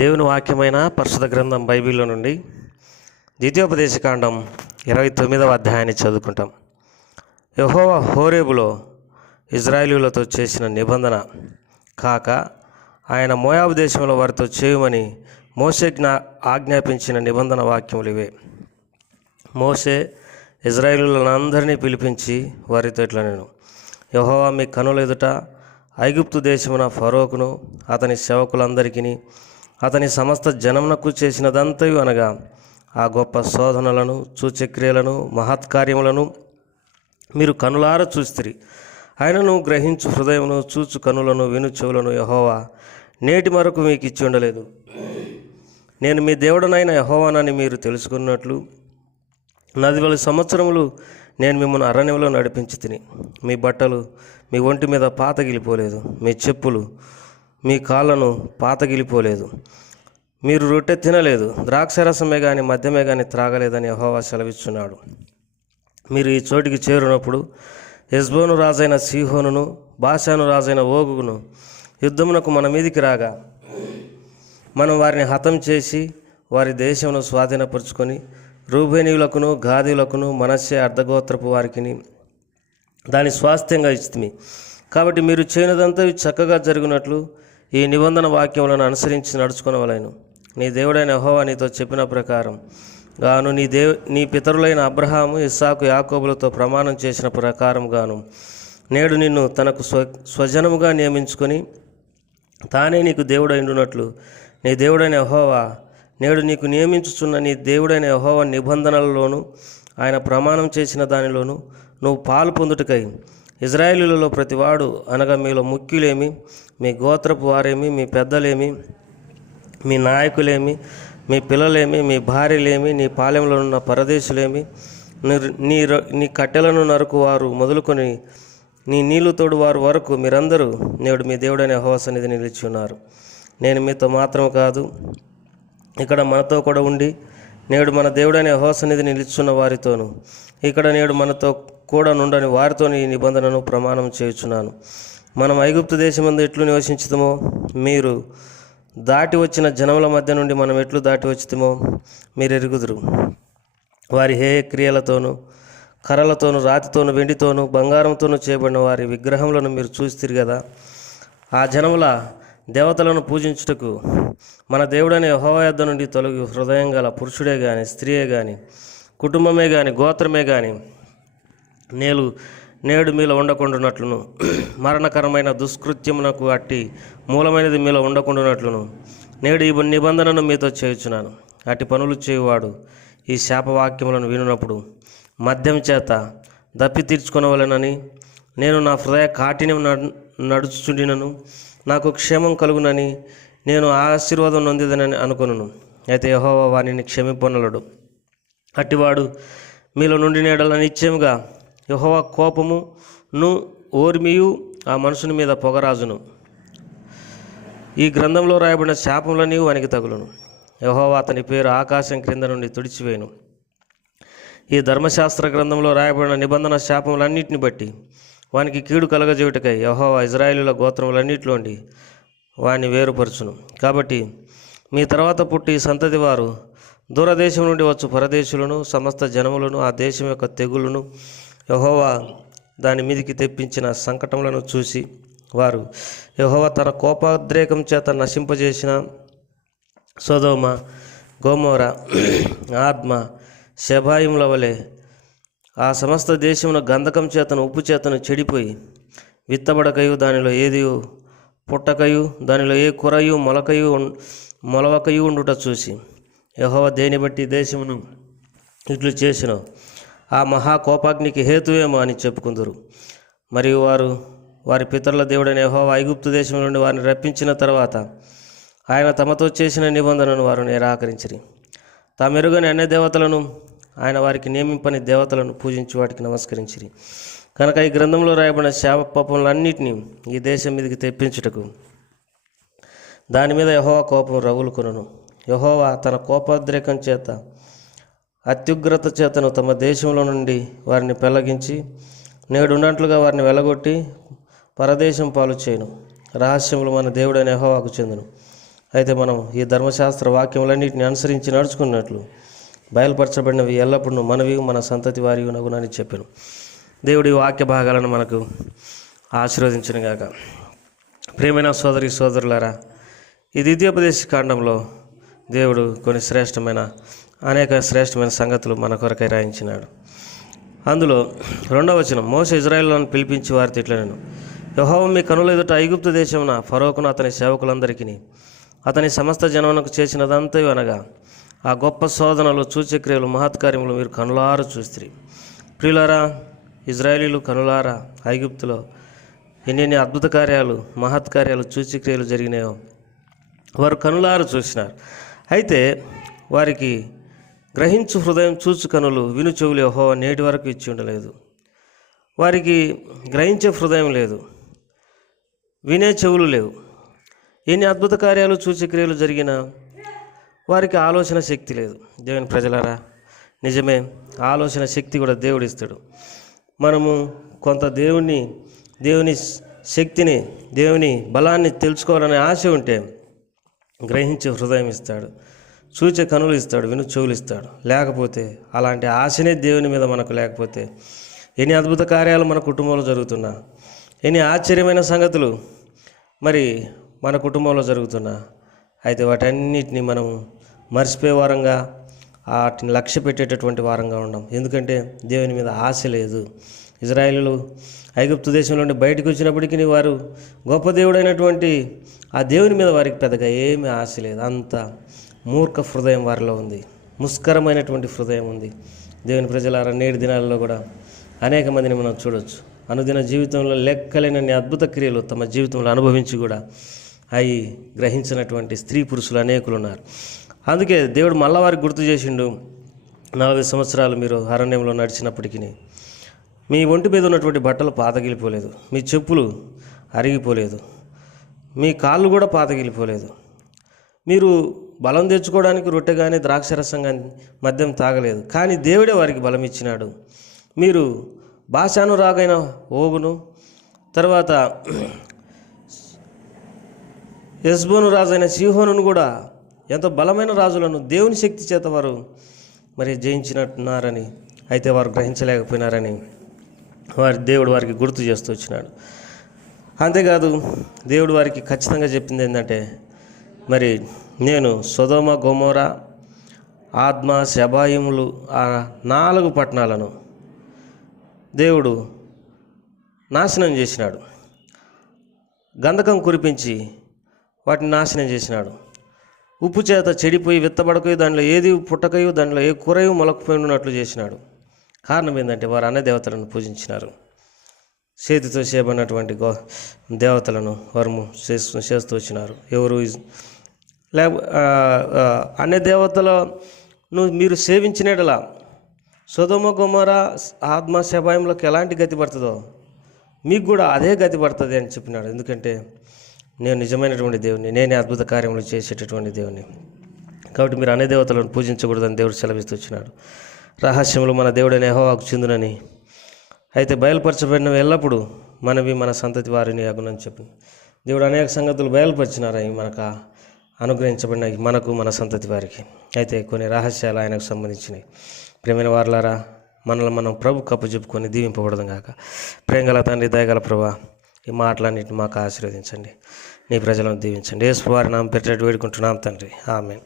దేవుని వాక్యమైన పరిశుద్ధ గ్రంథం బైబిల్లో నుండి ద్వితీయోపదేశకాండం 29వ అధ్యాయాన్ని చదువుకుంటాం. యెహోవా హోరేబులో ఇజ్రాయేలీయులతో చేసిన నిబంధన కాక ఆయన మోయాబు దేశంలో వారితో చేయమని మోషే ఆజ్ఞాపించిన నిబంధన వాక్యములు ఇవే. మోషే ఇజ్రాయేలీయులందరినీ పిలిపించి వారితో ఇట్లా నేను యెహోవా మీ కనుల ఎదుట ఐగుప్తు దేశమున ఫరోకును అతని సేవకులందరికీ అతని సమస్త జనమునకు చేసినదంతయు అనగా ఆ గొప్ప శోధనలను సూచక్రియలను మహత్కార్యములను మీరు కనులార చూస్తిరి. ఆయనను గ్రహించు హృదయమును చూచు కనులను విను చెవులను యెహోవా నేటి వరకు మీకు ఇచ్చి ఉండలేదు. నేను మీ దేవుడనైన యెహోవానని మీరు తెలుసుకున్నట్లు 40 సంవత్సరములు నేను మిమ్మల్ని అరణ్యంలో నడిపించి తిని మీ బట్టలు మీ ఒంటి మీద పాతగిలిపోలేదు, మీ చెప్పులు మీ కాళ్ళను పాతగిలిపోలేదు. మీరు రొట్టె తినలేదు, ద్రాక్షరసమే కానీ మద్యమే కానీ త్రాగలేదని యెహోవా సెలవిస్తున్నాడు. మీరు ఈ చోటికి చేరినప్పుడు హెష్బోను రాజైన సీహోనును బాషాను రాజైన ఓగును యుద్ధమునకు మన మీదికి రాగా మనం వారిని హతం చేసి వారి దేశమును స్వాధీనపరుచుకొని రూబేనీయులకును గాదీయులకును మనష్షే అర్ధగోత్రపు వారికిని దాని స్వాస్థ్యంగా ఇచ్చితిమి. కాబట్టి మీరు చేయనదంతా చక్కగా జరిగినట్లు ఈ నిబంధన వాక్యములను అనుసరించి నడుచుకొనవలెను. నీ దేవుడైన యెహోవా నీతో చెప్పిన ప్రకారం గాను నీ పితరులైన అబ్రహాము ఇస్సాకు యాకోబులతో ప్రమాణం చేసిన ప్రకారం గాను నేడు నిన్ను తనకు స్వజనముగా నియమించుకొని తానే నీకు దేవుడైండునట్లు నీ దేవుడైన యెహోవా నేడు నీకు నియమించుచున్న నీ దేవుడైన యెహోవా నిబంధనలలోను ఆయన ప్రమాణం చేసిన దానిలోను నువ్వు పాలు పొందుటకై ఇజ్రాయేలీయులలో ప్రతివాడు అనగా మీలో ముఖ్యులేమి, మీ గోత్రపు వారేమి, మీ పెద్దలేమి, మీ నాయకులేమి, మీ పిల్లలేమి, మీ భార్యలేమి, నీ పాలెంలో ఉన్న పరదేశులేమి, నీ కట్టెలను నరుకువారు మొదలుకొని నీ నీళ్లు తోడు వారు వరకు మీరందరూ నేడు మీ దేవుడైన యెహోవా సన్నిధి నిలిచి ఉన్నారు. నేను మీతో మాత్రం కాదు, ఇక్కడ మనతో కూడా ఉండి నేడు మన దేవుడైన యెహోవా సన్నిధి నిలుచున్న వారితోను ఇక్కడ నేడు మనతో కూడా నుండని వారితో ఈ నిబంధనను ప్రమాణం చేయుచున్నాను. మనం ఐగుప్తు దేశమందు ఎట్లు నివసించుతామో మీరు దాటి వచ్చిన జనముల మధ్య నుండి మనం ఎట్లు దాటి వచ్చుతామో మీరు ఎరుగుదురు. వారి హేయ క్రియలతోనూ కర్రలతోనూ రాతితోనూ వెండితోనూ బంగారంతోనూ చేయబడిన వారి విగ్రహములను మీరు చూస్తారు కదా. ఆ జనముల దేవతలను పూజించుటకు మన దేవుడైన యెహోవా యొద్ద నుండి తొలగి హృదయం గల పురుషుడే కానీ స్త్రీయే కానీ కుటుంబమే కానీ గోత్రమే కానీ నేడు మీలో ఉండకుండానట్లును మరణకరమైన దుష్కృత్యమునకు అట్టి మూలమైనది మీలో ఉండకుండానట్లును నేడు ఈ నిబంధనను మీతో చేయుచున్నాను. అట్టి పనులు చేయువాడు ఈ శాపవాక్యములను వినున్నప్పుడు మద్యం చేత దప్పి తీర్చుకొనవలెనని నేను నా హృదయ కాఠిన్యం నడుచుచుండినను నాకు క్షేమం కలుగునని నేను ఆశీర్వాదం నొందిదనని అనుకొనును. అయితే యెహోవా వారిని క్షమింపనలడు. అట్టివాడు మీలో నుండి నేడల నిశ్చయముగా యెహోవా కోపమును ఓర్మియు ఆ మనుషుని మీద పొగరాజును. ఈ గ్రంథంలో రాయబడిన శాపములన్నీ వానికి తగులును. యెహోవా అతని పేరు ఆకాశం క్రింద నుండి తుడిచివేయును. ఈ ధర్మశాస్త్ర గ్రంథంలో రాయబడిన నిబంధన శాపములన్నింటిని బట్టి వానికి కీడు కలగజేయుటకై యెహోవా ఇజ్రాయేలీయుల గోత్రములన్నిటిలోండి వాని వేరుపరచును. కాబట్టి మీ తర్వాత పుట్టి సంతతి వారు దూరదేశం నుండి వచ్చు పరదేశులను సమస్త జనములను ఆ దేశం యొక్క తెగులను యెహోవా దాని మీదికి తెప్పించిన సంకటములను చూసి వారు యెహోవా తన కోపోద్రేకం చేత నశింపజేసిన సొదొమ గొమొర్రా ఆద్మా శెబాయిముల వలె ఆ సమస్త దేశమున గంధకం చేతను ఉప్పు చేతను చెడిపోయి విత్తబడకయు దానిలో ఏది పుట్టకయు దానిలో ఏ కూరయు మొలవకయు ఉండుట చూసి యెహోవా దేని బట్టి దేశమును ఇట్లు చేసిన ఆ మహాకోపాగ్నికి హేతువేమో అని చెప్పుకుందరు. మరియు వారి పితరుల దేవుడైన యెహోవా ఐగుప్తు దేశం నుండి వారిని రప్పించిన తర్వాత ఆయన తమతో చేసిన నిబంధనను వారు నిరాకరించిరి. తామెరుగని అన్య దేవతలను ఆయన వారికి నియమింపని దేవతలను పూజించి వాటికి నమస్కరించిరి. కనుక ఈ గ్రంథంలో రాయబడిన శాపములన్నిటినీ ఈ దేశం మీదకి తెప్పించుటకు దాని మీద యెహోవా కోపం రగులుకొనును. యెహోవా తన కోపోద్రేకం చేత అత్యుగ్రత చేతను తమ దేశంలో నుండి వారిని పెళ్లగించి నేడు ఉన్నట్లుగా వారిని వెలగొట్టి పరదేశం పాలు చేయను. రహస్యములు మన దేవుడైన యెహోవాకు చెందును. అయితే మనం ఈ ధర్మశాస్త్ర వాక్యములన్నింటిని అనుసరించి నడుచుకున్నట్లు బయలుపరచబడినవి ఎల్లప్పుడూ మనవి మన సంతతి వారి నగునని చెప్పాను. దేవుడి వాక్య భాగాలను మనకు ఆశీర్వదించును గాక. ప్రియమైన సోదరి సోదరులారా, ఈ ద్వితీయోపదేశ కాండంలో దేవుడు కొన్ని అనేక శ్రేష్టమైన సంగతులు మన కొరకై రాయించినాడు. అందులో 2వ వచనం, మోషే ఇజ్రాయేలును పిలిపించి వారితో ఇట్లనెను, యెహోవా మీ కనుల ఎదుట ఐగుప్తు దేశమున ఫరోకును అతని సేవకులందరికీ అతని సమస్త జనమునకు చేసినదంతయు అనగా ఆ గొప్ప శోధనలు, సూచక్రియలు, మహత్కార్యములు మీరు కనులారా చూస్తిరి. ప్రియులారా, ఇజ్రాయేలీలు కనులారా ఐగుప్తులో ఎన్ని అద్భుత కార్యాలు, మహత్కార్యాలు, సూచక్రియలు జరిగినాయో వారు కనులారా చూసినారు. అయితే వారికి గ్రహించు హృదయం, చూచు కనులు, విను చెవులు యెహోవా నేటి వరకు ఇచ్చి ఉండలేదు. వారికి గ్రహించే హృదయం లేదు, వినే చెవులు లేవు. ఎన్ని అద్భుత కార్యాలు, సూచక్రియలు జరిగినా వారికి ఆలోచన శక్తి లేదు. దేవుని ప్రజలారా, నిజమే, ఆలోచన శక్తి కూడా దేవుడు ఇస్తాడు. మనము కొంత దేవుని శక్తిని, దేవుని బలాన్ని తెలుసుకోవాలనే ఆశ ఉంటే గ్రహించే హృదయం ఇస్తాడు, చూచే కనులు ఇస్తాడు, విను చెవులు ఇస్తాడు. లేకపోతే అలాంటి ఆశనే దేవుని మీద మనకు లేకపోతే ఎన్ని అద్భుత కార్యాలు మన కుటుంబంలో జరుగుతున్నా, ఎన్ని ఆశ్చర్యమైన సంగతులు మరి మన కుటుంబంలో జరుగుతున్నా, అయితే వాటన్నిటిని మనం మర్చిపోయే వారంగా, వాటిని లక్ష్య పెట్టేటటువంటి వారంగా ఉన్నాం. ఎందుకంటే దేవుని మీద ఆశ లేదు. ఇజ్రాయేలీలు ఐగుప్తు దేశం నుండి బయటకు వచ్చినప్పటికీ వారు గొప్ప దేవుడైనటువంటి ఆ దేవుని మీద వారికి పెద్దగా ఏమీ ఆశ లేదు. అంత మూర్ఖ హృదయం వారిలో ఉంది, ముస్కరమైనటువంటి హృదయం ఉంది. దేవుని ప్రజలారా, నేటి దినాల్లో కూడా అనేక మందిని మనం చూడవచ్చు. అనుదిన జీవితంలో లెక్కలేనన్ని అద్భుత క్రియలు తమ జీవితంలో అనుభవించి కూడా అవి గ్రహించినటువంటి స్త్రీ పురుషులు అనేకులు ఉన్నారు. అందుకే దేవుడు మళ్ళా వారికి గుర్తు చేసిండు, 40 సంవత్సరాలు మీరు అరణ్యంలో నడిచినప్పటికీ మీ ఒంటి మీద ఉన్నటువంటి బట్టలు పాతగిలిపోలేదు, మీ చెప్పులు అరిగిపోలేదు, మీ కాళ్ళు కూడా పాతగిలిపోలేదు. మీరు బలం తెచ్చుకోవడానికి రొట్టె కానీ ద్రాక్షరసం కానీ మద్యం తాగలేదు, కానీ దేవుడే వారికి బలం ఇచ్చినాడు. మీరు బాషాను రాగైన ఓగును, తర్వాత హెష్బోను రాజైన సీహోనును కూడా, ఎంతో బలమైన రాజులను దేవుని శక్తి చేత వారు మరి జయించినట్టున్నారని, అయితే వారు గ్రహించలేకపోయినారని దేవుడు వారికి గుర్తు చేస్తూ వచ్చినాడు. అంతేకాదు, దేవుడు వారికి ఖచ్చితంగా చెప్పింది ఏంటంటే, మరి నేను సొదొమ, గొమొరా, ఆద్మా, శెబాయిములు ఆ 4 పట్టణాలను దేవుడు నాశనం చేసినాడు. గంధకం కురిపించి వాటిని నాశనం చేసినాడు. ఉప్పు చేత చెడిపోయి విత్తబడకయు, దానిలో ఏది పుట్టకయు, దానిలో ఏ కూరయు మొలకపోయినట్లు చేసినాడు. కారణం ఏంటంటే వారు అన్న దేవతలను పూజించినారు. చేతితో చేయబడినటువంటి దేవతలను వారు చేస్తూ వచ్చినారు. ఎవరు అన్ని దేవతలను మీరు సేవించినట్లా సొదొమ, గొమొరా, ఆద్మా, శెబాయిములకు ఎలాంటి గతి పడుతుందో మీకు కూడా అదే గతి పడుతుంది అని చెప్పినాడు. ఎందుకంటే నేను నిజమైనటువంటి దేవుని, నేనే అద్భుత కార్యములు చేసేటటువంటి దేవుని. కాబట్టి మీరు అన్ని దేవతలను పూజించకూడదని దేవుడు సెలవిస్తూ వచ్చినాడు. రహస్యములు మన దేవుడైన యెహోవాకు చెందునని, అయితే బయలుపరచబడినవి ఎల్లప్పుడూ మనవి మన సంతతి వారిని అగునని చెప్పి దేవుడు అనేక సంగతులు బయలుపరిచినారని మనకు అనుగ్రహించబడినాయి, మనకు మన సంతతి వారికి. అయితే కొన్ని రహస్యాలు ఆయనకు సంబంధించినవి. ప్రియమైన వారలారా, మనల్ని మనం ప్రభు కప్పు చెప్పుకొని దీవింపబడదాం గాక. ప్రేమగల తండ్రి, దయగల ప్రభా, ఈ మాటలన్నింటిని మాకు ఆశీర్వదించండి, నీ ప్రజలను దీవించండి. యేసు వారి నామం పెట్టేట్టు వేడుకుంటున్నాం తండ్రి, ఆమేన్.